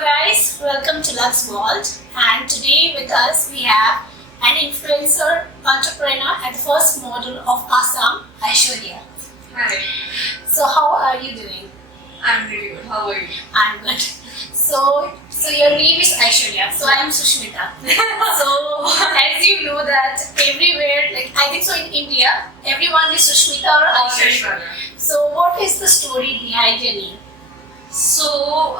guys, welcome to Luxe World, and today with us we have an influencer entrepreneur and the first model of Assam, Aishwarya. Hi, So how are you doing? I'm really good. How are you? I'm good. So your name is Aishwarya. So I am Sushmita. So as you know that everywhere, like I think so in India, everyone is Sushmita or Aishwarya. So what is the story behind your name? So,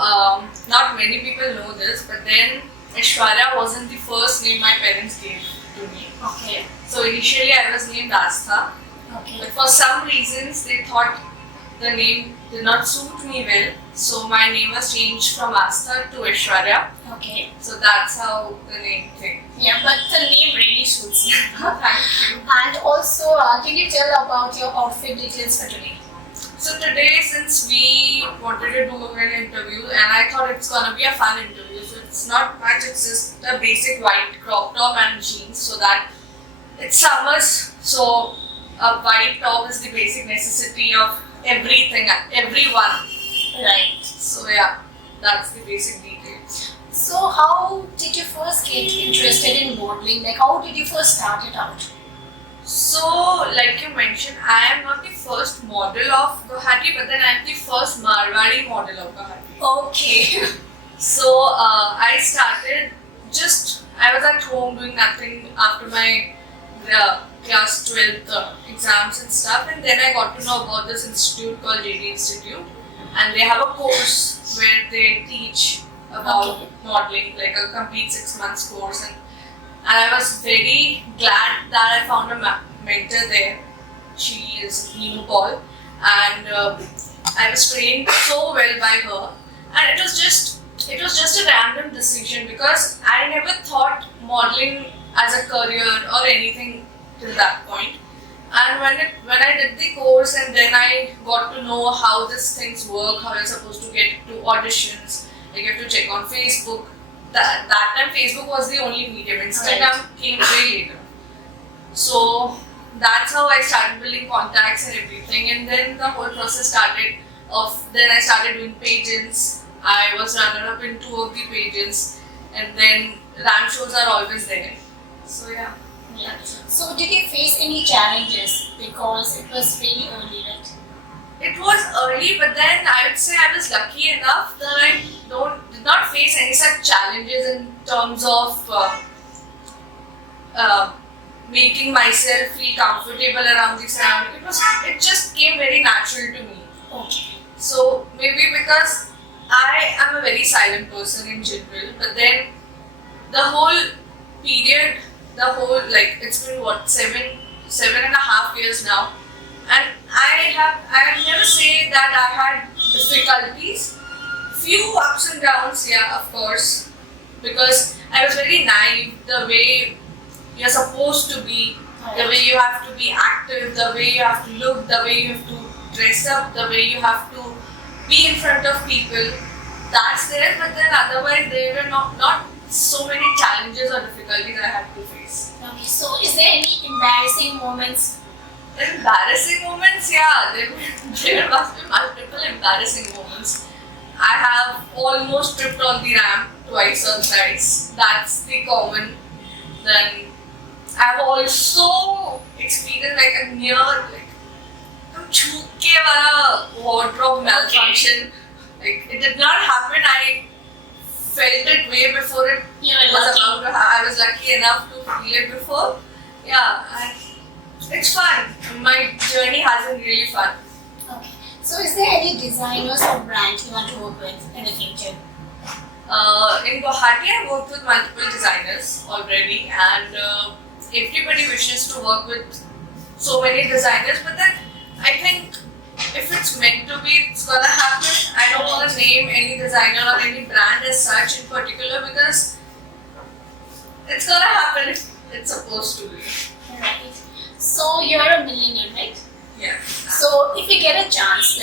not many people know this, but then Aishwarya wasn't the first name my parents gave to me. Okay. So initially I was named Astha, Okay. but for some reasons they thought the name did not suit me well. So my name was changed from Astha to Aishwarya. Okay. So that's how the name came. Yeah, but the name really suits you. Thank you. And also, can you tell about your outfit details for today? So today, since we wanted to do an interview and I thought it's gonna be a fun interview, so it's not much, it's just a basic white crop top and jeans, so that it's summers, so a white top is the basic necessity of everything, everyone. Right. So yeah, that's the basic details. So how did you first get interested in modeling? Like how did you first start it out? So, like you mentioned, I am not the first model of Guwahati, but then I am the first Marwadi model of Guwahati. Okay. So, I started I was at home doing nothing after my class 12th exams and stuff, and then I got to know about this institute called JD Institute, and they have a course where they teach about modeling, like a complete 6 months course, and I was very glad that I found a mentor there. She is Neenu Paul, and I was trained so well by her, and it was just a random decision because I never thought modeling as a career or anything till that point. And when I did the course and then I got to know how these things work, how you're supposed to get to auditions, like you have to check on Facebook. That time Facebook was the only medium. Instagram came way later. So that's how I started building contacts and everything, and then the whole process started off. Then I started doing pageants. I was runner up in 2 of the pageants, and then ramp shows are always there. So yeah. So did you face any challenges because it was really early, right? It was early, but then I would say I was lucky enough that I did not face any such challenges in terms of making myself feel comfortable around the surrounding. It just came very natural to me. Okay. So maybe because I am a very silent person in general, but then the whole period, it's been what, 7.5 years now. And I never say that I had difficulties. Few ups and downs, yeah, of course, because I was very naive. The way you're supposed to be, the way you have to be active, the way you have to look, the way you have to dress up, the way you have to be in front of people. That's there, but then otherwise there were not so many challenges or difficulties I had to face. Okay. So is there any embarrassing moments? Embarrassing moments, yeah, there must be multiple embarrassing moments. I have almost tripped on the ramp twice or thrice. That's the common. Then I have also experienced like a near chuke wala wardrobe malfunction. Like it did not happen. I felt it way before it was about to happen. I was lucky enough to feel it before. Yeah. It's fun. My journey has been really fun. Okay. So is there any designers or brands you want to work with in the future? In Guwahati, I worked with multiple designers already, and everybody wishes to work with so many designers, but then I think if it's meant to be, it's gonna happen. I don't want to name any designer or any brand as such in particular because it's gonna happen if it's supposed to be. Right. So you're a millennial, right? Yeah. So if you get a chance,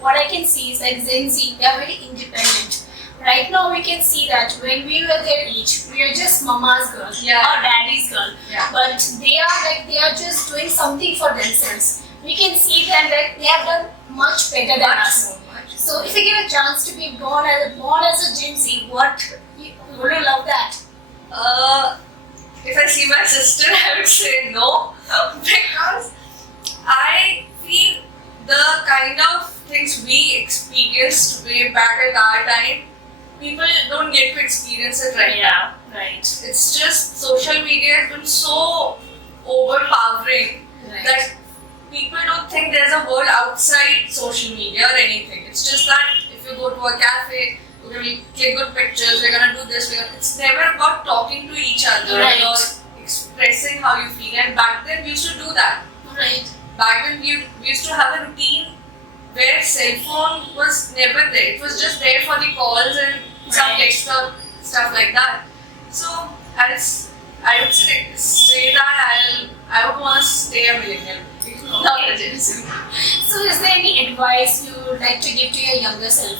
what I can see is like Gen Z, they are very independent. Right now we can see that when we were their age, we are just mama's girl or daddy's girl. Yeah. But they are just doing something for themselves. We can see that they have done much better than us. So much. So if we they give a chance to be born as a Gen Z, would you love that? If I see my sister, I would say no because I feel the kind of things we experienced way back at our time, people don't get to experience it right now. Right. It's just social media has been so overpowering that people don't think there's a world outside social media or anything. It's just that if you go to a cafe, we're going to click good pictures, we're going to do this, it's never about talking to each other or expressing how you feel. And back then we used to do that. Right. Back then we used to have a routine where cell phone was never there. It was just there for the calls and some text or stuff like that. So I would say that I would want to stay a millennial. Not a Gen Z. So is there any advice you would like to give to your younger self?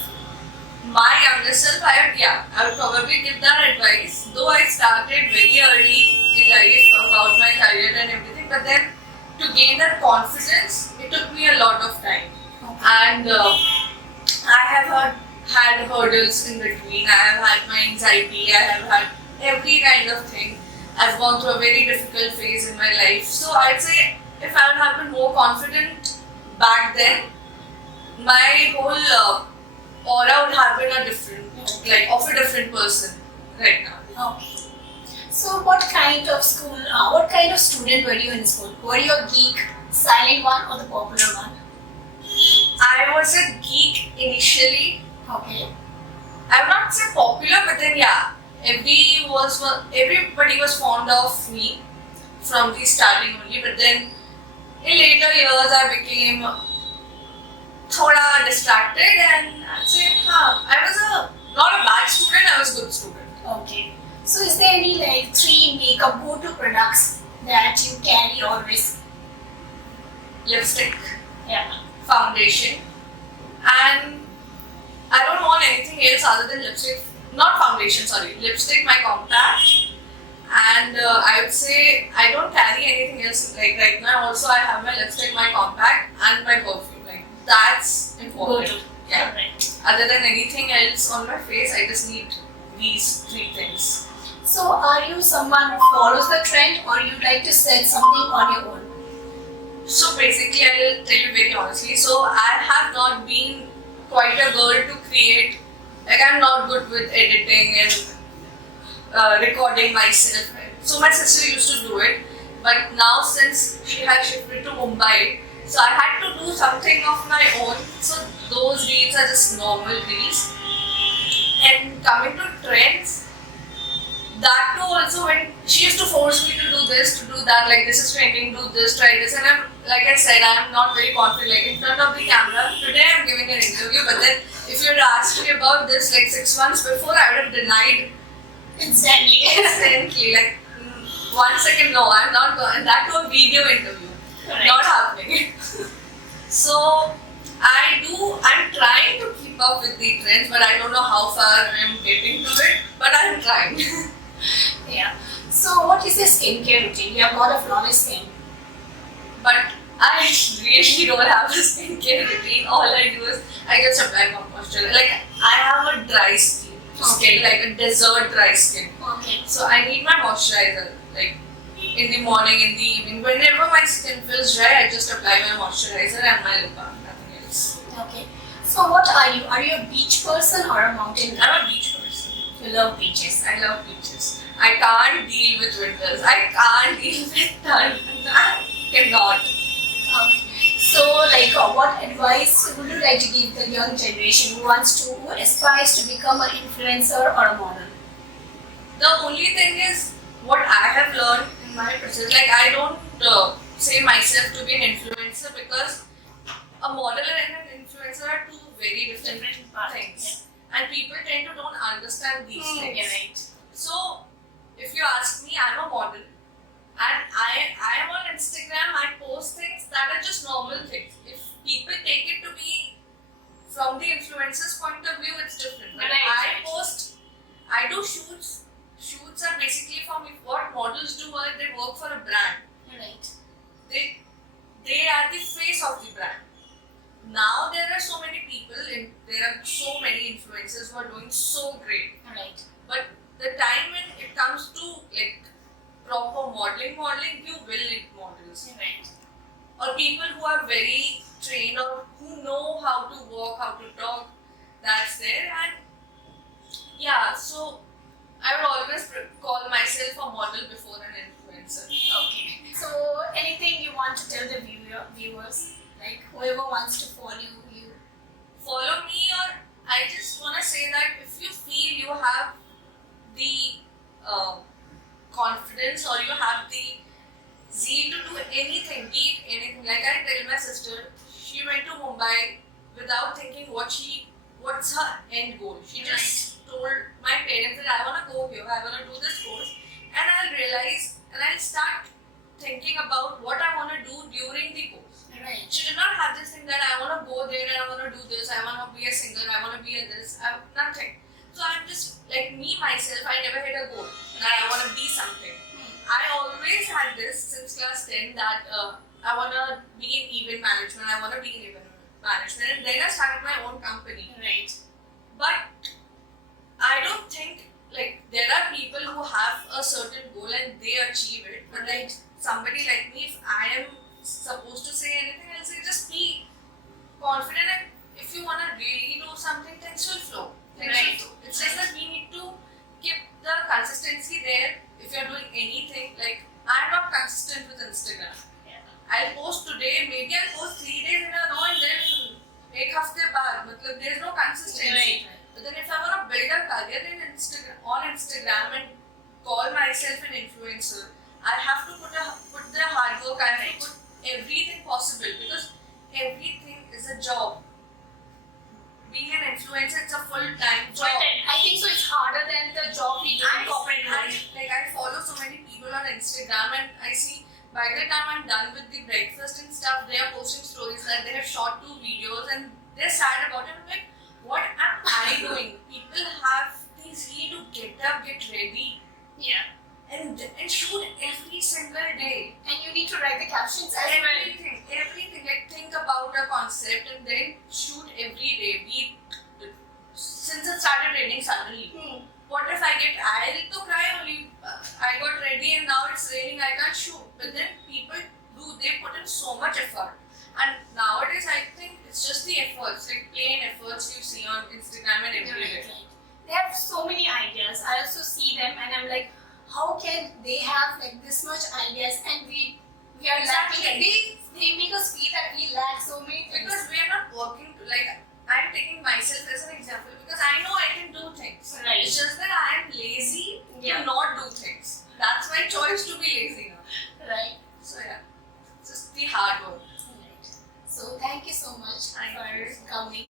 My younger self, I would probably give that advice. Though I started very early in life about my career and everything, but then to gain that confidence, it took me a lot of time. And I have had hurdles in between. I have had my anxiety. I have had every kind of thing. I've gone through a very difficult phase in my life. So I'd say if I would have been more confident back then, my whole aura would have been of a different person right now. Okay. So what kind of student were you in school? Were you a geek, silent one or the popular one? I was a geek initially. Okay. I would not say popular, but then everybody was fond of me from the starting only. But then in later years, I became thoda distracted, and I'd say, I was not a bad student. I was a good student. Okay. So is there any 3 makeup go-to products that you carry always? Lipstick, Yeah. foundation, and I don't want anything else other than lipstick. Not foundation, sorry. Lipstick, my compact, and I would say I don't carry anything else. Like right now, also I have my lipstick, my compact, and my perfume. That's important. Go-to. Yeah. Right. Other than anything else on my face, I just need these 3 things. So are you someone who follows the trend or you like to set something on your own? So basically, I'll tell you very honestly. So I have not been quite a girl to create. I'm not good with editing and recording myself. So my sister used to do it, but now since she has shifted to Mumbai, so I had to do something of my own. So those reels are just normal reels. And coming to trends, that too also when she used to force me to do this, to do that, this is trending, do this, try this, and like I said, I'm not very confident. In front of the camera, today I'm giving an interview, but then if you had asked me about this 6 months before, I would have denied Instantly. 1 second, no, I'm not going, and that to a video interview, not happening. So I'm trying to keep up with the trends, but I don't know how far I'm getting to it, but I'm trying. Yeah. So what is your skincare routine? You have got a flawless skin. But I really don't have a skincare routine. All I do is I just apply my moisturizer. I have a dry skin, like a desert dry skin. Okay. So I need my moisturizer, in the morning, in the evening. Whenever my skin feels dry, I just apply my moisturizer and my lip balm, nothing else. Okay. So what are you? Are you a beach person or a mountain guy? I'm a beach person. You love beaches. I love beaches. I can't deal with winters. I can't deal with sun. I cannot. So, what advice would you like to give the young generation who aspires to become an influencer or a model? The only thing is what I have learned in my process. I don't say myself to be an influencer because a model and an influencer are 2 very different things. Yeah. And people tend to don't understand these things. You're right. So, if you ask me, I'm a model and I am on Instagram, I post things that are just normal things. If people take it to be from the influencer's point of view, it's different. But I do shoots. Shoots are basically what models do are they work for a brand. You're right. They are the face of the brand. now there are so many people, there are so many influencers who are doing so great. Right. But the time when it comes to like proper modeling, you will need models. Right. Or people who are very trained or who know how to walk, how to talk, that's there. And yeah, so I would always call myself a model before an influencer. Okay. So anything you want to tell the viewers, like whoever wants to follow you? Follow me, or I just want to say that if you feel you have the confidence or you have the zeal to do anything, be it anything. Like I tell my sister, she went to Mumbai without thinking what's her end goal. She just told my parents that I want to go here, I want to do this course, and I'll realize and I'll start thinking about what I want to do during the course. Right. She did not have this thing that I want to go there and I want to do this, I want to be a singer, I want to be a this, nothing. So I'm just like me myself, I never hit a goal that I want to be something. I always had this since class 10 that I want to be in event management, I want to be in event management, and then I started my own company. Right. But I don't think like there are people who have a certain goal and they achieve it, but like somebody like me, if I am supposed to say anything, I'll say just be confident, and if you want to really do something, things will flow. Right. It's just that we need to keep the consistency there. If you're doing anything, like I'm not consistent with Instagram. Yeah. I'll post today, maybe I'll post 3 days in a row, and then एक हफ्ते बाद, मतलब there's no consistency. Right. But then if I want to build a career on Instagram and call myself an influencer, I have to put the hard work. I have to put everything possible, because everything is a job. Being an influencer, it's a full-time job. But I think so it's harder than the job we do in corporate world. I follow so many people on Instagram, and I see by the time I'm done with the breakfast and stuff, they are posting stories that they have shot 2 videos and they're sad about it. I'm like, what am I doing? People have things here to get up, get ready, Yeah. and shoot every single day. And you need to write the captions as well. Everything. Like think about a concept and then shoot every day. Since it started raining suddenly, what if I'll to cry only. I got ready and now it's raining, I can't shoot. But then people they put in so much effort. And nowadays I think it's just the efforts, like plain efforts you see on Instagram and everywhere. Right. They have so many ideas. I also see them and I'm like, how can they have like this much ideas and we are Exactly. lacking. They make us feel that we lack so many things. Because we are not working I'm taking myself as an example because I know I can do things. Right. It's just that I am lazy to not do things. That's my choice to be lazy now. Right. So yeah, just the hard work. Right. So thank you so much Thank for you. coming.